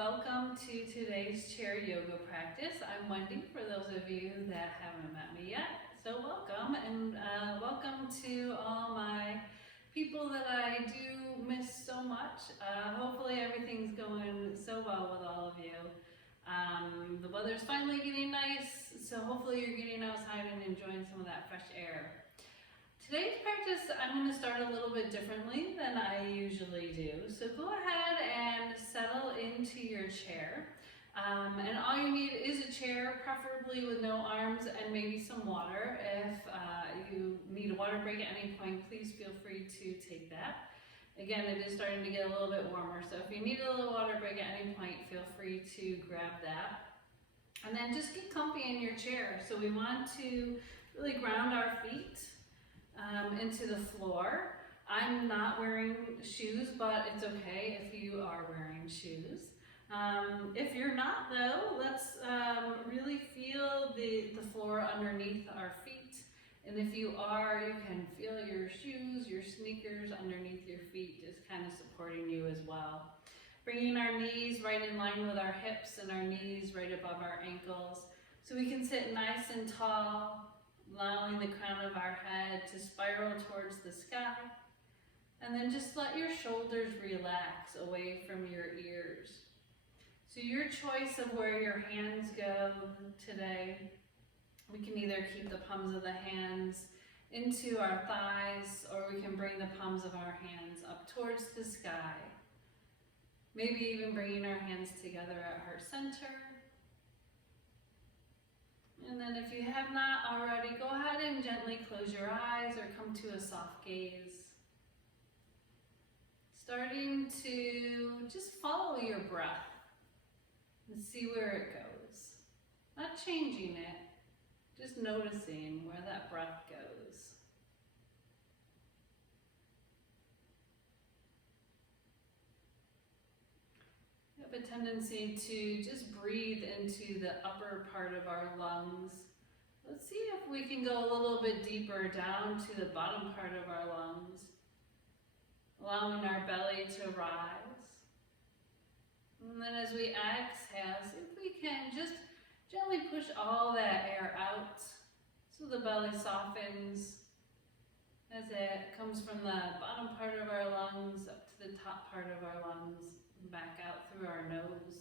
welcome to today's chair yoga practice. I'm Wendy, for those of you that haven't met me yet. So welcome, and welcome to all my people that I do miss so much. Hopefully everything's going so well with all of you. The weather's finally getting nice, so hopefully you're getting outside and enjoying some of that fresh air. Today's practice, I'm going to start a little bit differently than I usually do. So go ahead and settle into your chair. And all you need is a chair, preferably with no arms and maybe some water. If you need a water break at any point, please feel free to take that. Again, it is starting to get a little bit warmer, so if you need a little water break at any point, feel free to grab that. And then just get comfy in your chair. So we want to really ground our feet into the floor. I'm not wearing shoes, but it's okay if you are wearing shoes. If you're not though, let's really feel the floor underneath our feet. And if you are, you can feel your shoes, your sneakers underneath your feet is kind of supporting you as well. Bringing our knees right in line with our hips and our knees right above our ankles. So we can sit nice and tall, allowing the crown of our head to spiral towards the sky. And then just let your shoulders relax away from your ears. So your choice of where your hands go today. We can either keep the palms of the hands into our thighs, or we can bring the palms of our hands up towards the sky. Maybe even bringing our hands together at heart center. And then if you have not already, go ahead and gently close your eyes or come to a soft gaze. Starting to just follow your breath and see where it goes. Not changing it, just noticing where that breath goes. We have a tendency to just breathe into the upper part of our lungs. Let's see if we can go a little bit deeper down to the bottom part of our lungs, allowing our belly to rise. And then as we exhale, see if we can just gently push all that air out so the belly softens as it comes from the bottom part of our lungs up to the top part of our lungs. Back out through our nose.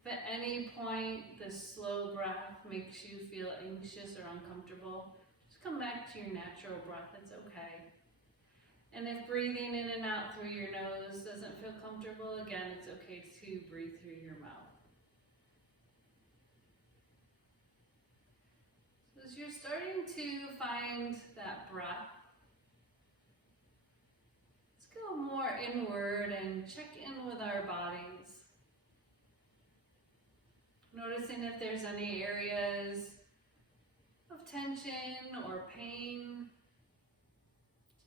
If at any point this slow breath makes you feel anxious or uncomfortable, just come back to your natural breath, it's okay. And if breathing in and out through your nose doesn't feel comfortable, again, it's okay to breathe through your mouth. So as you're starting to find that breath, go more inward and check in with our bodies. Noticing if there's any areas of tension or pain.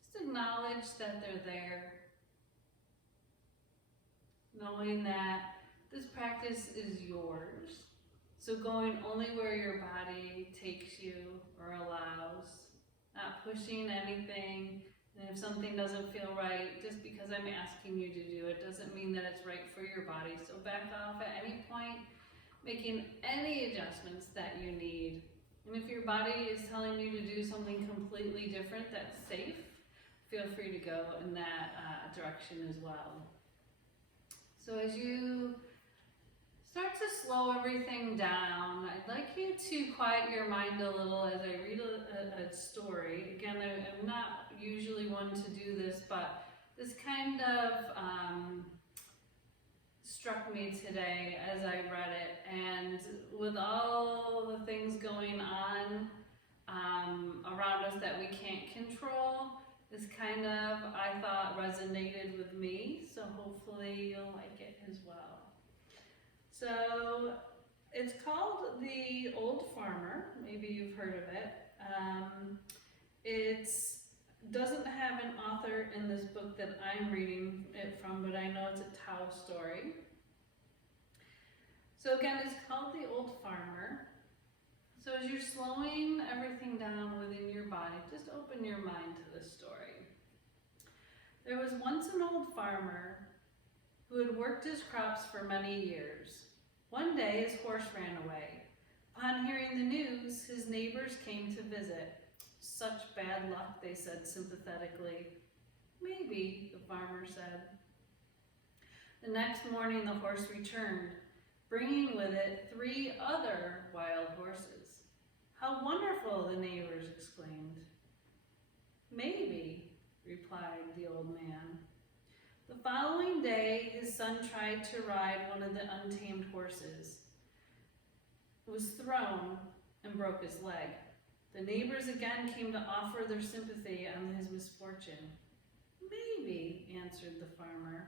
Just acknowledge that they're there. Knowing that this practice is yours. So going only where your body takes you or allows. Not pushing anything. And if something doesn't feel right, just because I'm asking you to do it doesn't mean that it's right for your body. So back off at any point, making any adjustments that you need. And if your body is telling you to do something completely different that's safe, feel free to go in that direction as well. So as you start to slow everything down, I'd like you to quiet your mind a little as I read a story. Again, I'm not usually one to do this, but this kind of struck me today as I read it. And with all the things going on around us that we can't control, this kind of, I thought, resonated with me. So hopefully you'll like it as well. So it's called The Old Farmer. Maybe you've heard of it. It doesn't have an author in this book that I'm reading it from, but I know it's a Tao story. So again, it's called The Old Farmer. So as you're slowing everything down within your body, just open your mind to this story. There was once an old farmer who had worked his crops for many years. One day his horse ran away. Upon hearing the news, his neighbors came to visit. Such bad luck, they said sympathetically. Maybe, the farmer said. The next morning the horse returned, bringing with it 3 other wild horses. How wonderful, the neighbors exclaimed. Maybe, replied the old man. The following day, his son tried to ride one of the untamed horses, was thrown, and broke his leg. The neighbors again came to offer their sympathy on his misfortune. Maybe, answered the farmer.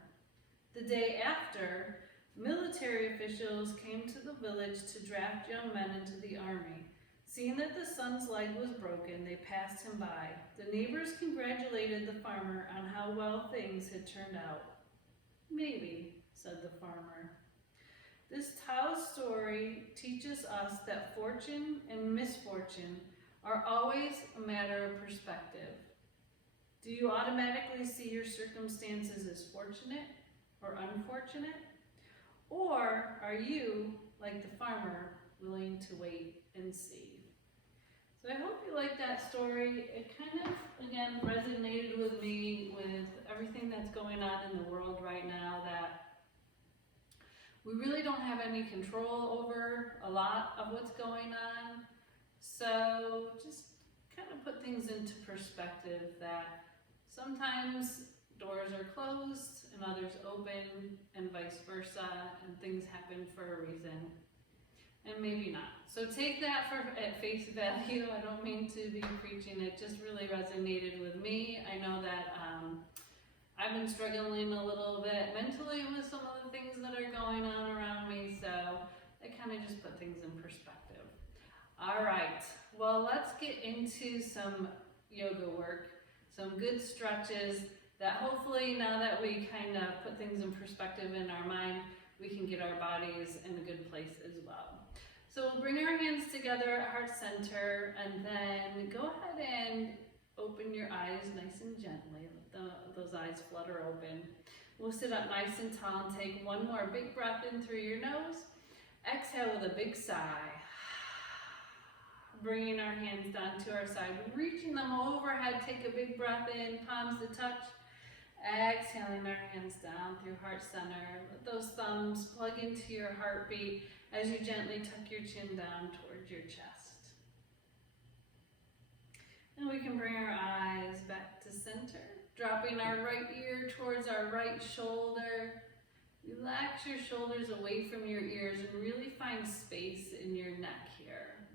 The day after, military officials came to the village to draft young men into the army. Seeing that the son's leg was broken, they passed him by. The neighbors congratulated the farmer on how well things had turned out. Maybe, said the farmer. This Tao story teaches us that fortune and misfortune are always a matter of perspective. Do you automatically see your circumstances as fortunate or unfortunate? Or are you, like the farmer, willing to wait and see? So I hope you like that story. It kind of, again, resonated with me with everything that's going on in the world right now, that we really don't have any control over a lot of what's going on. So just kind of put things into perspective, that sometimes doors are closed and others open, and vice versa, and things happen for a reason. And maybe not. So take that at face value. I don't mean to be preaching. It just really resonated with me. I know that I've been struggling a little bit mentally with some of the things that are going on around me. So it kind of just put things in perspective. All right. Well, let's get into some yoga work, some good stretches that hopefully, now that we kind of put things in perspective in our mind, we can get our bodies in a good place as well. So we'll bring our hands together at heart center, and then go ahead and open your eyes nice and gently. Let those eyes flutter open. We'll sit up nice and tall and take one more big breath in through your nose. Exhale with a big sigh. Bringing our hands down to our side, reaching them overhead. Take a big breath in, palms to touch. Exhaling our hands down through heart center. Let those thumbs plug into your heartbeat as you gently tuck your chin down towards your chest. And we can bring our eyes back to center, dropping our right ear towards our right shoulder. Relax your shoulders away from your ears and really find space in your neck here.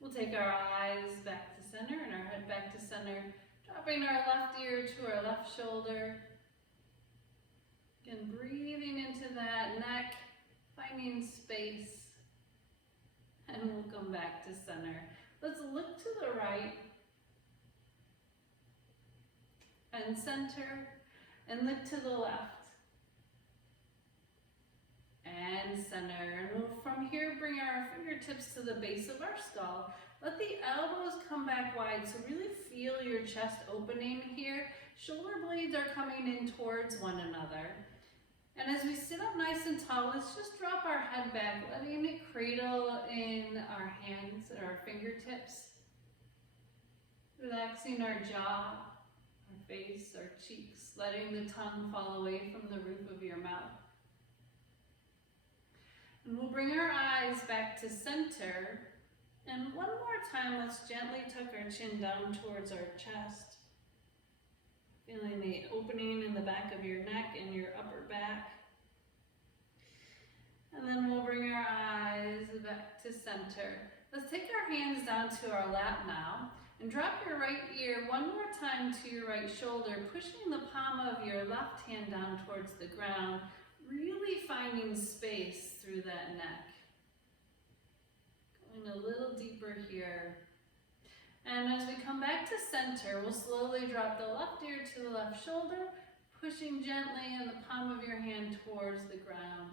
We'll take our eyes back to center and our head back to center, dropping our left ear to our left shoulder. Again, breathing into that neck, finding space, and we'll come back to center. Let's look to the right and center, and look to the left and center. And we'll, from here, bring our fingertips to the base of our skull. Let the elbows come back wide, so really feel your chest opening here. Shoulder blades are coming in towards one another. And as we sit up nice and tall, let's just drop our head back, letting it cradle in our hands and our fingertips. Relaxing our jaw, our face, our cheeks, letting the tongue fall away from the roof of your mouth. And we'll bring our eyes back to center. And one more time, let's gently tuck our chin down towards our chest. Feeling the opening in the back of your neck and your upper back. And then we'll bring our eyes back to center. Let's take our hands down to our lap now. And drop your right ear one more time to your right shoulder, pushing the palm of your left hand down towards the ground, really finding space through that neck. Going a little deeper here. And as we come back to center, we'll slowly drop the left ear to the left shoulder, pushing gently in the palm of your hand towards the ground.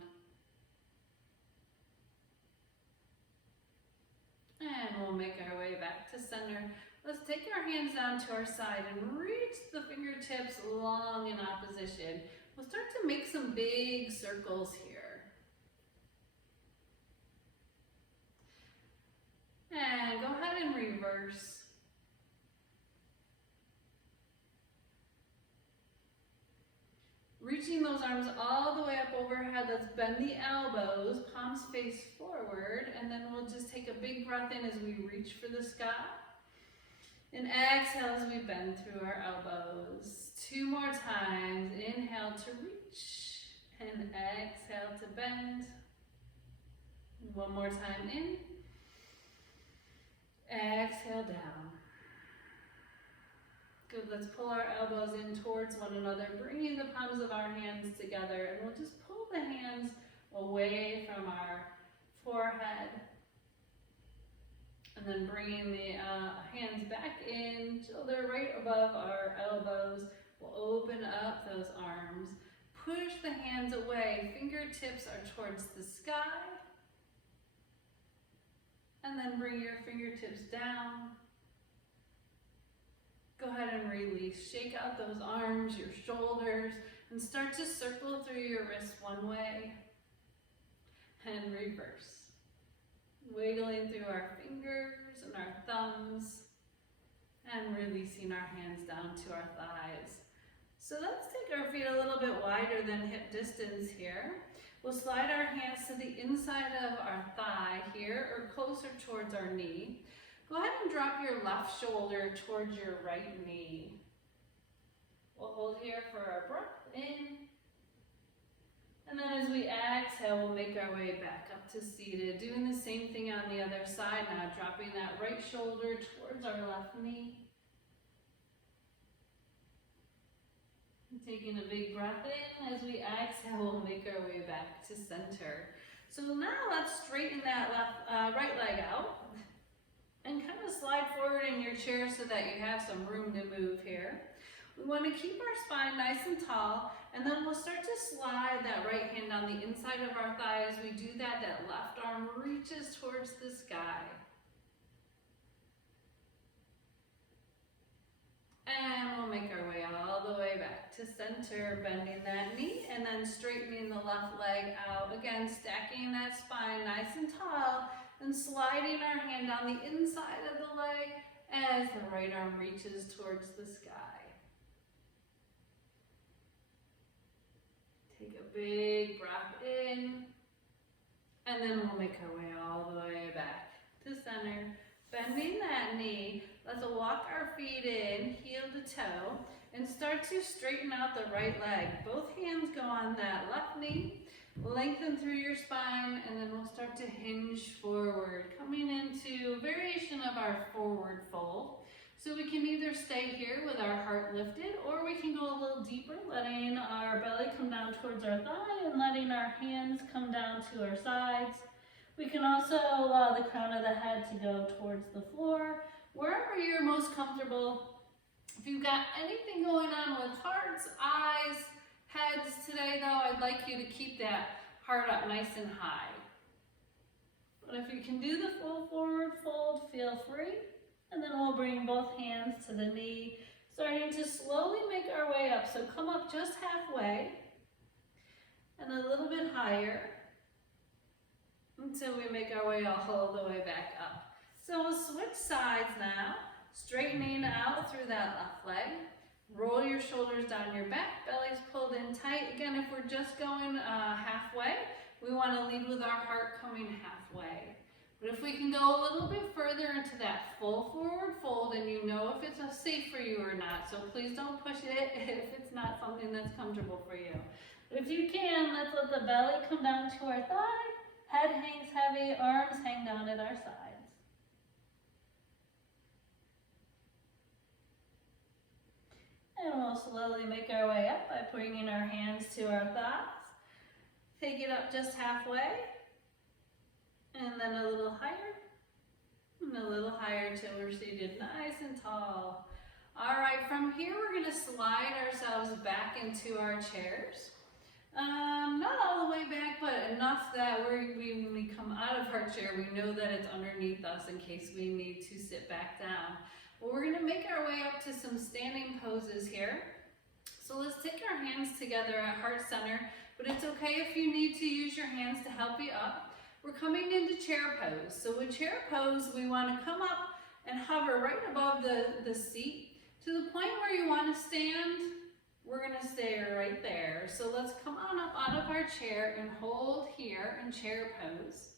And we'll make our way back to center. Let's take our hands down to our side and reach the fingertips long in opposition. We'll start to make some big circles here. And go ahead and reverse. Reaching those arms all the way up overhead. Let's bend the elbows, palms face forward, and then we'll just take a big breath in as we reach for the sky. And exhale as we bend through our elbows. 2 more times. Inhale to reach, and exhale to bend. 1 more time in. Exhale down. Good, let's pull our elbows in towards one another, bringing the palms of our hands together, and we'll just pull the hands away from our forehead. And then bringing the hands back in, shoulder right above our elbows. We'll open up those arms. Push the hands away, fingertips are towards the sky. And then bring your fingertips down. Go ahead and release. Shake out those arms, your shoulders, and start to circle through your wrists one way. And reverse. Wiggling through our fingers and our thumbs. And releasing our hands down to our thighs. So let's take our feet a little bit wider than hip distance here. We'll slide our hands to the inside of our thigh here, or closer towards our knee. Go ahead and drop your left shoulder towards your right knee. We'll hold here for our breath in. And then as we exhale, we'll make our way back up to seated. Doing the same thing on the other side now, dropping that right shoulder towards our left knee. Taking a big breath in. As we exhale, we'll make our way back to center. So now let's straighten that right leg out and kind of slide forward in your chair so that you have some room to move here. We want to keep our spine nice and tall, and then we'll start to slide that right hand on the inside of our thigh. As we do that, that left arm reaches towards the sky. And we'll make our way all the way back to center, bending that knee, and then straightening the left leg out. Again, stacking that spine nice and tall, and sliding our hand on the inside of the leg as the right arm reaches towards the sky. Take a big breath in, and then we'll make our way all the way back to center. Bending that knee, let's walk our feet in, heel to toe, and start to straighten out the right leg. Both hands go on that left knee, lengthen through your spine, and then we'll start to hinge forward, coming into a variation of our forward fold. So we can either stay here with our heart lifted, or we can go a little deeper, letting our belly come down towards our thigh and letting our hands come down to our sides. We can also allow the crown of the head to go towards the floor, wherever you're most comfortable. If you've got anything going on with hearts, eyes, heads today though, I'd like you to keep that heart up nice and high. But if you can do the full forward fold, feel free. And then we'll bring both hands to the knee, starting to slowly make our way up. So come up just halfway and a little bit higher until we make our way all the way back up. So we'll switch sides now, straightening out through that left leg. Roll your shoulders down your back, belly's pulled in tight. Again, if we're just going halfway, we want to lead with our heart coming halfway. But if we can go a little bit further into that full forward fold, and you know if it's safe for you or not, so please don't push it if it's not something that's comfortable for you. But if you can, let's let the belly come down to our thigh, head hangs heavy, arms hang down at our sides. And we'll slowly make our way up by bringing our hands to our thighs. Take it up just halfway. And then a little higher, and a little higher till we're seated nice and tall. All right, from here we're going to slide ourselves back into our chairs. Not all the way back, but enough that when we come out of our chair, we know that it's underneath us in case we need to sit back down. Well, we're going to make our way up to some standing poses here. So let's take our hands together at heart center. but it's okay if you need to use your hands to help you up. We're coming into chair pose. So with chair pose, we want to come up and hover right above the seat to the point where you want to stand. We're going to stay right there. So let's come on up out of our chair and hold here in chair pose.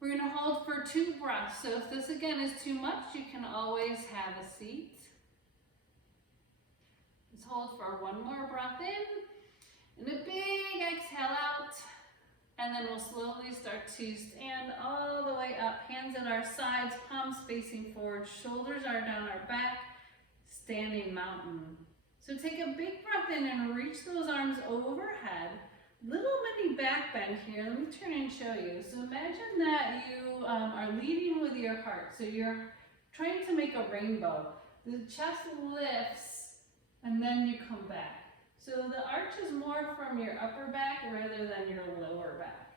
We're going to hold for 2 breaths. So if this again is too much, you can always have a seat. Let's hold for 1 more breath in and a big exhale out. And then we'll slowly start to stand all the way up, hands at our sides, palms facing forward, shoulders are down our back, standing mountain. So take a big breath in and reach those arms overhead. Little mini back bend here. Let me turn and show you. So imagine that you are leading with your heart. So you're trying to make a rainbow. The chest lifts and then you come back. So the arch is more from your upper back rather than your lower back.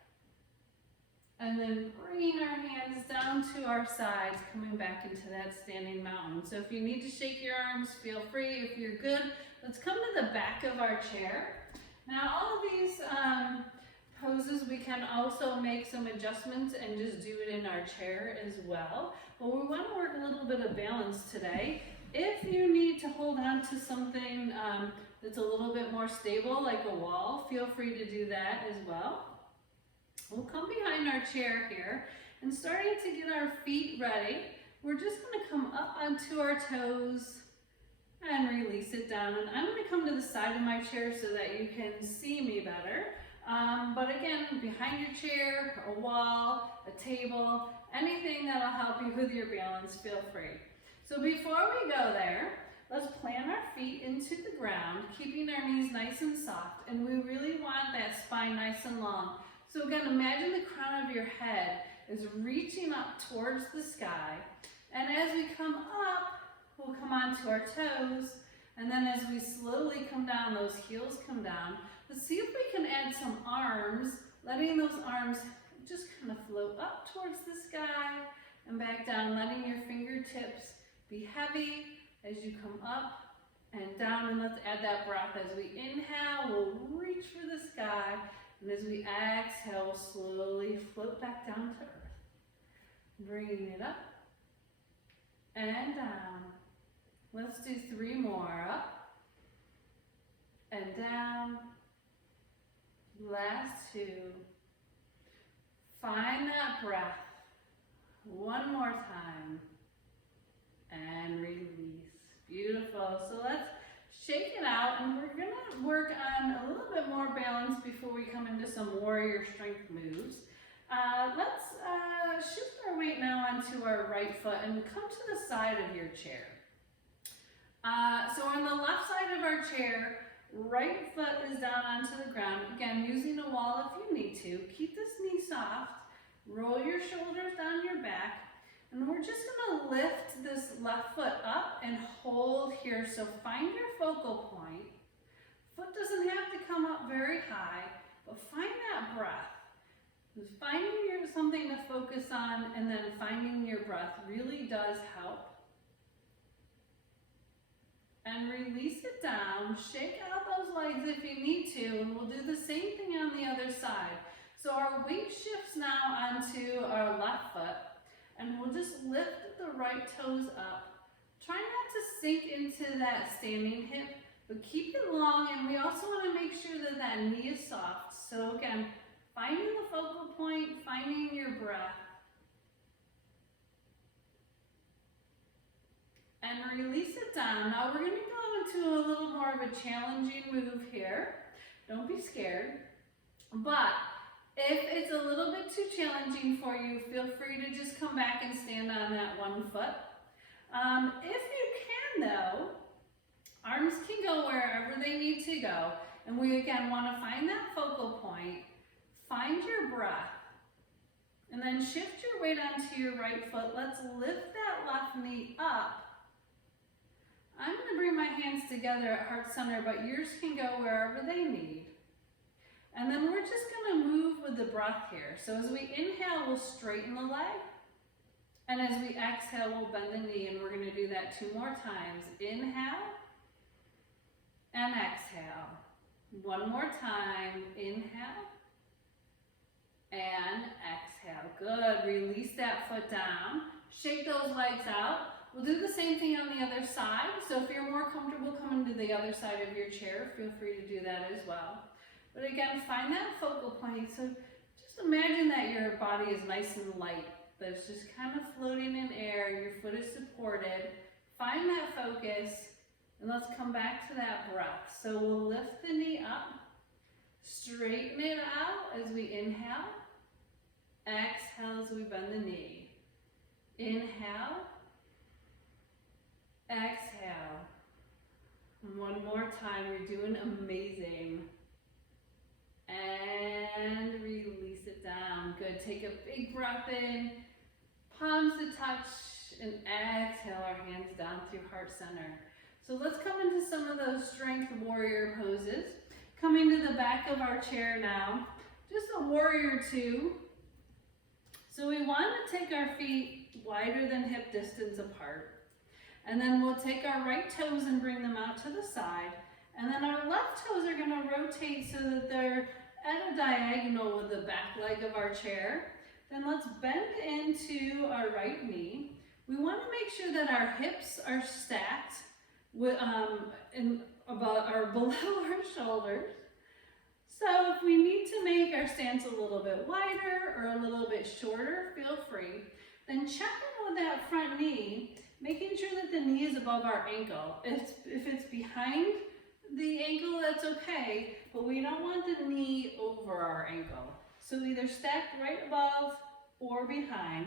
And then bringing our hands down to our sides, coming back into that standing mountain. So if you need to shake your arms, feel free. If you're good, let's come to the back of our chair. Now all of these poses, we can also make some adjustments and just do it in our chair as well. But we want to work a little bit of balance today. If you need to hold on to something that's a little bit more stable, like a wall, feel free to do that as well. We'll come behind our chair here and starting to get our feet ready, we're just going to come up onto our toes and release it down. And I'm going to come to the side of my chair so that you can see me better. But again, behind your chair, a wall, a table, anything that'll help you with your balance, feel free. So before we go there, let's plant our feet into the ground, keeping our knees nice and soft, and we really want that spine nice and long. So again, imagine the crown of your head is reaching up towards the sky, and as we come up, we'll come onto our toes, and then as we slowly come down, those heels come down. Let's see if we can add some arms, letting those arms just kind of float up towards the sky and back down, letting your fingertips be heavy as you come up and down. And let's add that breath. As we inhale, we'll reach for the sky, and as we exhale, we'll slowly float back down to earth. Bringing it up and down. Let's do 3 more. Up and down. Last 2. Find that breath. 1 more time. And release. Beautiful. So let's shake it out, and we're going to work on a little bit more balance before we come into some warrior strength moves. Let's shift our weight now onto our right foot and come to the side of your chair. So on the left side of our chair, right foot is down onto the ground. Again, using a wall if you need to. Keep this knee soft. Roll your shoulders down your back. And we're just going to lift this left foot up and hold here. So find your focal point. Foot doesn't have to come up very high, but find that breath. Finding something to focus on and then finding your breath really does help. And release it down. Shake out those legs if you need to, and we'll do the same thing on the other side. So our weight shifts now onto our left foot. And we'll just lift the right toes up. Try not to sink into that standing hip, but keep it long. And we also want to make sure that that knee is soft. So again, finding the focal point, finding your breath. And release it down. Now we're going to go into a little more of a challenging move here. Don't be scared. But if it's a little bit too challenging for you, feel free to just come back and stand on that 1 foot. If you can though, arms can go wherever they need to go. And we again want to find that focal point, find your breath, and then shift your weight onto your right foot. Let's lift that left knee up. I'm going to bring my hands together at heart center, but yours can go wherever they need. And then we're just going to move with the breath here. So as we inhale, we'll straighten the leg. And as we exhale, we'll bend the knee. And we're going to do that 2 more times. Inhale and exhale. 1 more time. Good, release that foot down. Shake those legs out. We'll do the same thing on the other side. So if you're more comfortable coming to the other side of your chair, feel free to do that as well. But again, find that focal point. So just imagine that your body is nice and light. That it's just kind of floating in air. Your foot is supported. Find that focus. And let's come back to that breath. So we'll lift the knee up. Straighten it out as we inhale. Exhale as we bend the knee. Inhale. Exhale. And one more time. You're doing amazing. And release it down. Good. Take a big breath in. Palms to touch. And exhale our hands down through heart center. So let's come into some of those strength warrior poses. Coming to the back of our chair now. Just a warrior two. So we want to take our feet wider than hip distance apart. And then we'll take our right toes and bring them out to the side. And then our left toes are going to rotate so that they're at a diagonal with the back leg of our chair. Then let's bend into our right knee. We want to make sure that our hips are stacked with, below our shoulders. So if we need to make our stance a little bit wider or a little bit shorter, feel free. Then check in with that front knee, making sure that the knee is above our ankle. If it's behind the ankle, that's okay, but we don't want the knee over our ankle. So either stacked right above or behind.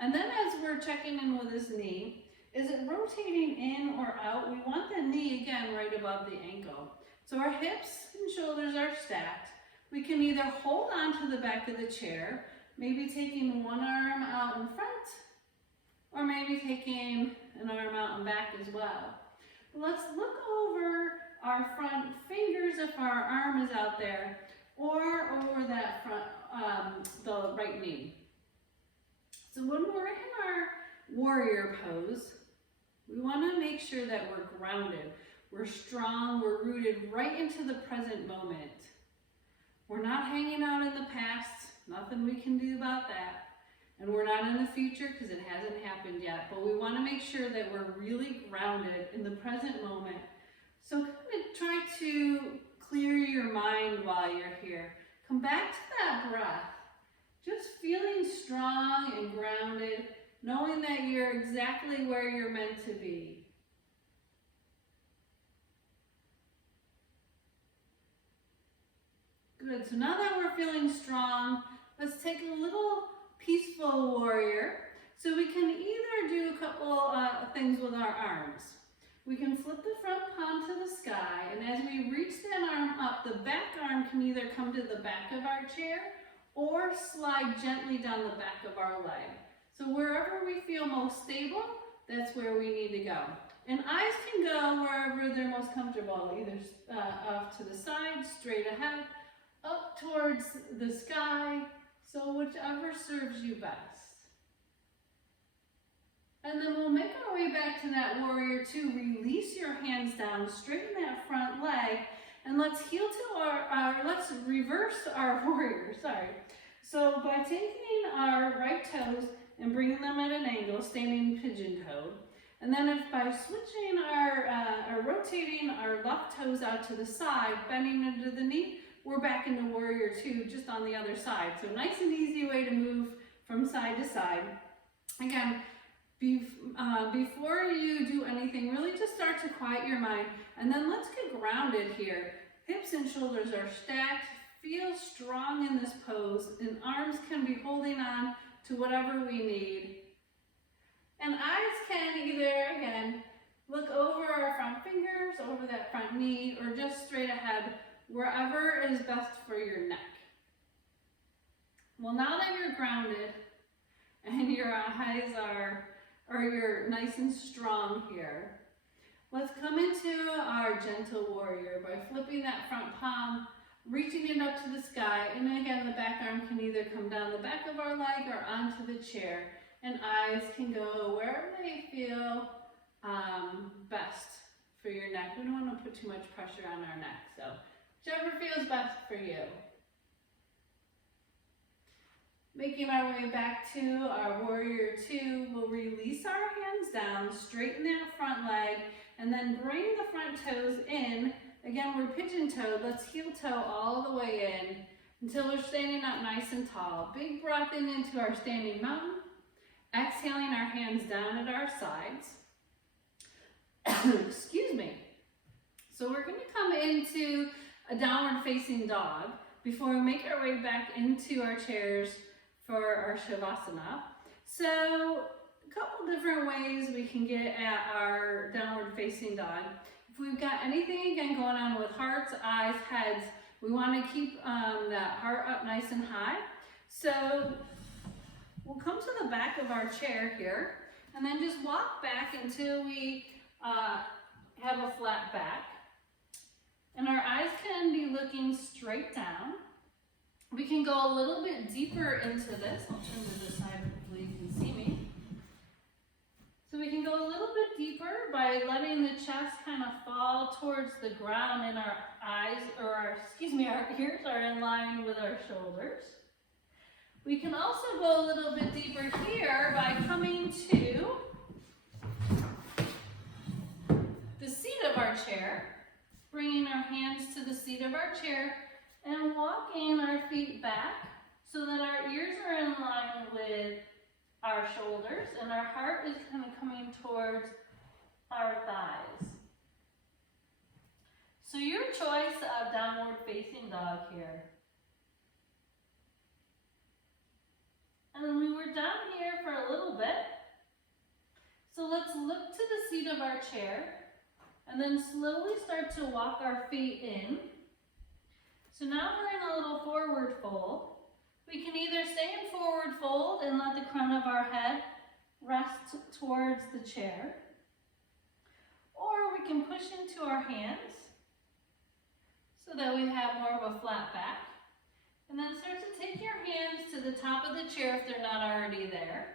And then as we're checking in with this knee, is it rotating in or out? We want the knee again right above the ankle. So our hips and shoulders are stacked. We can either hold on to the back of the chair, maybe taking one arm out in front, or maybe taking an arm out and back as well. Let's look over our front fingers if our arm is out there, or over that front, the right knee. So when we're in our warrior pose, we want to make sure that we're grounded. We're strong, we're rooted right into the present moment. We're not hanging out in the past, nothing we can do about that. And we're not in the future because it hasn't happened yet, but we want to make sure that we're really grounded in the present moment. So kind of try to clear your mind while you're here. Come back to that breath. Just feeling strong and grounded, knowing that you're exactly where you're meant to be. Good, so now that we're feeling strong, let's take a little peaceful warrior. So we can either do a couple things with our arms. We can flip the front palm to the sky, and as we reach that arm up, the back arm can either come to the back of our chair or slide gently down the back of our leg. So wherever we feel most stable, that's where we need to go. And eyes can go wherever they're most comfortable, either off to the side, straight ahead, up towards the sky, so whichever serves you best. And then we'll make our way back to that warrior two. Release your hands down, straighten that front leg, and let's heel to let's reverse our warrior, sorry. So by taking our right toes and bringing them at an angle, standing pigeon-toed, and then if by switching rotating our left toes out to the side, bending into the knee, we're back into warrior two, just on the other side. So nice and easy way to move from side to side. Again, before you do anything, really just start to quiet your mind, and then let's get grounded here. Hips and shoulders are stacked. Feel strong in this pose, and arms can be holding on to whatever we need. And eyes can either, again, look over our front fingers, over that front knee, or just straight ahead, wherever is best for your neck. Well, now that you're grounded and your eyes you're nice and strong here, let's come into our gentle warrior by flipping that front palm, reaching it up to the sky, and again, the back arm can either come down the back of our leg or onto the chair, and eyes can go wherever they feel best for your neck. We don't want to put too much pressure on our neck, so whichever feels best for you. Making our way back to our warrior two, we'll release our hands down, straighten that front leg, and then bring the front toes in. Again, we're pigeon toed. Let's heel toe all the way in until we're standing up nice and tall. Big breath in into our standing mountain. Exhaling our hands down at our sides. Excuse me. So we're going to come into a downward facing dog before we make our way back into our chairs for our Shavasana. So a couple different ways we can get at our downward facing dog. If we've got anything again going on with hearts, eyes, heads, we want to keep that heart up nice and high. So we'll come to the back of our chair here and then just walk back until we have a flat back. And our eyes can be looking straight down. We can go a little bit deeper into this. I'll turn to this side, hopefully you can see me. So we can go a little bit deeper by letting the chest kind of fall towards the ground, and our eyes, or our ears are in line with our shoulders. We can also go a little bit deeper here by coming to the seat of our chair, bringing our hands to the seat of our chair, and walking our feet back so that our ears are in line with our shoulders and our heart is kind of coming towards our thighs. So your choice of downward facing dog here. And we were down here for a little bit. So let's look to the seat of our chair and then slowly start to walk our feet in. So now we're in a little forward fold. We can either stay in forward fold and let the crown of our head rest towards the chair, or we can push into our hands so that we have more of a flat back. And then start to take your hands to the top of the chair if they're not already there.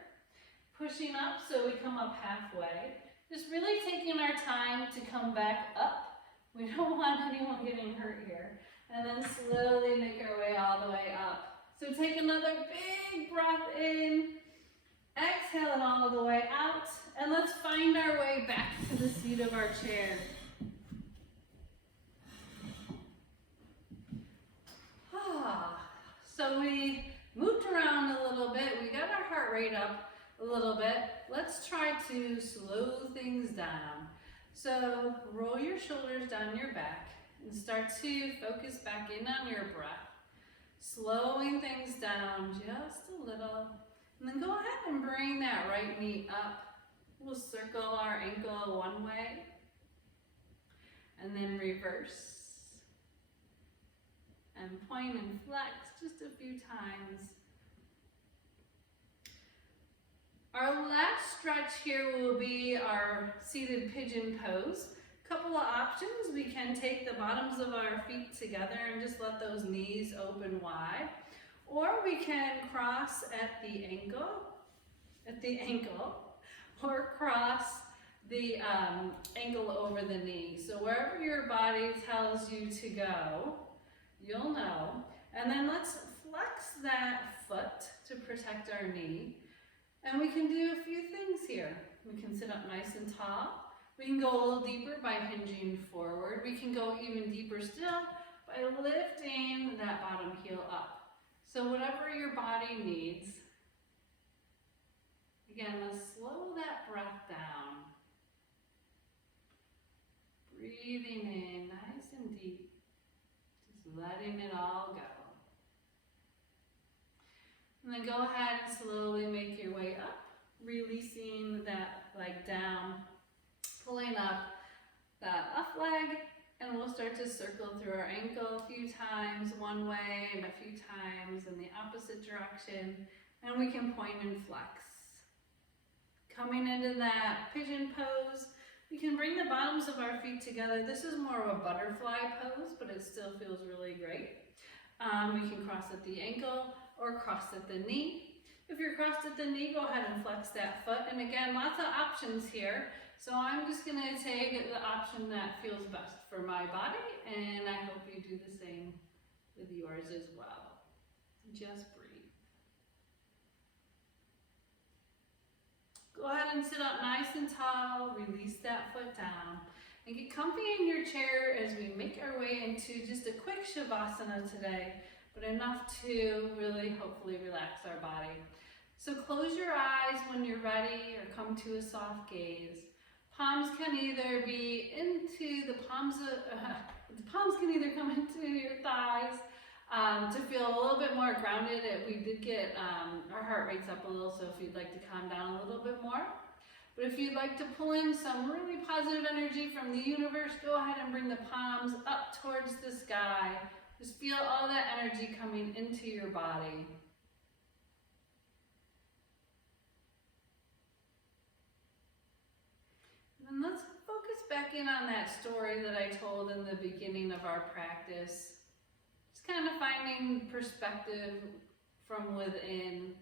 Pushing up so we come up halfway. Just really taking our time to come back up. We don't want anyone getting hurt here. And then slowly make our way all the way up. So take another big breath in. Exhale it all the way out. And let's find our way back to the seat of our chair. So we moved around a little bit. We got our heart rate up a little bit. Let's try to slow things down. So roll your shoulders down your back and start to focus back in on your breath. Slowing things down just a little. And then go ahead and bring that right knee up. We'll circle our ankle one way and then reverse. And point and flex just a few times. Our last stretch here will be our seated pigeon pose. Couple of options. We can take the bottoms of our feet together and just let those knees open wide. Or we can cross at the ankle, or cross the ankle over the knee. So wherever your body tells you to go, you'll know. And then let's flex that foot to protect our knee. And we can do a few things here. We can sit up nice and tall. We can go a little deeper by hinging forward. We can go even deeper still by lifting that bottom heel up. So whatever your body needs. Again, let's slow that breath down. Breathing in nice and deep. Just letting it all go. And then go ahead and slowly make your way up, releasing that leg down, pulling up that left leg, and we'll start to circle through our ankle a few times one way and a few times in the opposite direction, and we can point and flex. Coming into that pigeon pose, we can bring the bottoms of our feet together. This is more of a butterfly pose, but it still feels really great. We can cross at the ankle or cross at the knee. If you're crossed at the knee, go ahead and flex that foot. And again, lots of options here. So I'm just gonna take the option that feels best for my body, and I hope you do the same with yours as well. Just breathe. Go ahead and sit up nice and tall, release that foot down, and get comfy in your chair as we make our way into just a quick Shavasana today, but enough to really hopefully relax our body. So close your eyes when you're ready or come to a soft gaze. Palms can either be into the palms can either come into your thighs to feel a little bit more grounded. We did get our heart rates up a little, so if you'd like to calm down a little bit more. But if you'd like to pull in some really positive energy from the universe, go ahead and bring the palms up towards the sky. Just feel all that energy coming into your body. And let's focus back in on that story that I told in the beginning of our practice. Just kind of finding perspective from within.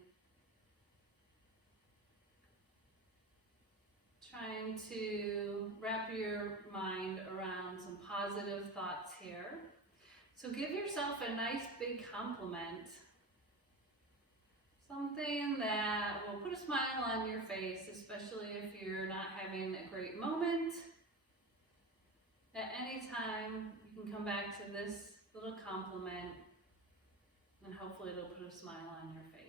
Trying to wrap your mind around some positive thoughts here. So give yourself a nice big compliment. Something that will put a smile on your face, especially if you're not having a great moment. At any time, you can come back to this little compliment and hopefully it'll put a smile on your face.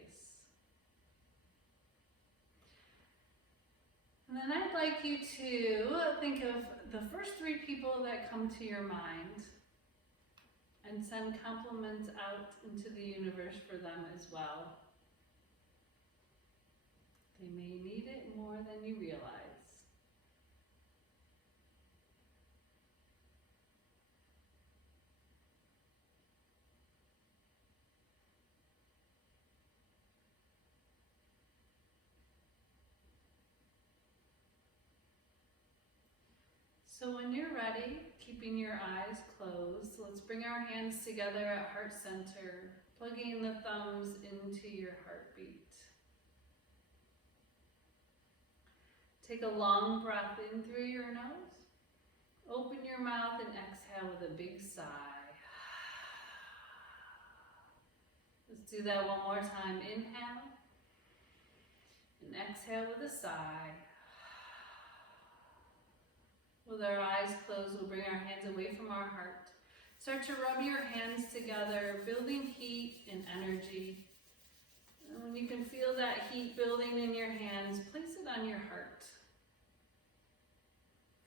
And then I'd like you to think of the first 3 people that come to your mind and send compliments out into the universe for them as well. They may need it more than you realize. So when you're ready, keeping your eyes closed, let's bring our hands together at heart center, plugging the thumbs into your heartbeat. Take a long breath in through your nose. Open your mouth and exhale with a big sigh. Let's do that one more time. Inhale and exhale with a sigh. With our eyes closed, we'll bring our hands away from our heart. Start to rub your hands together, building heat and energy. And when you can feel that heat building in your hands, place it on your heart.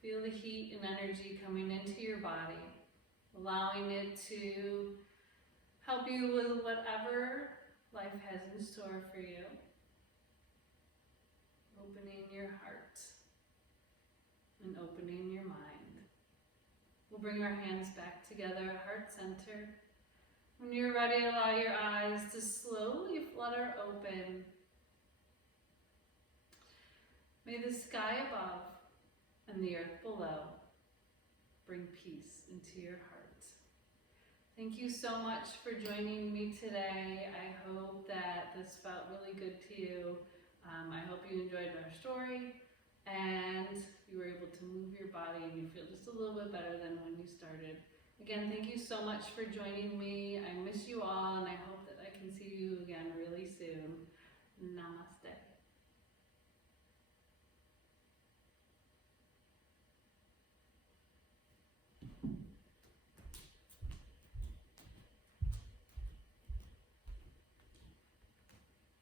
Feel the heat and energy coming into your body, allowing it to help you with whatever life has in store for you. Opening your heart and opening your mind. We'll bring our hands back together at heart center. When you're ready, allow your eyes to slowly flutter open. May the sky above and the earth below bring peace into your heart. Thank you so much for joining me today. I hope that this felt really good to you. I hope you enjoyed our story and you were able to move your body and you feel just a little bit better than when you started. Again, thank you so much for joining me. I miss you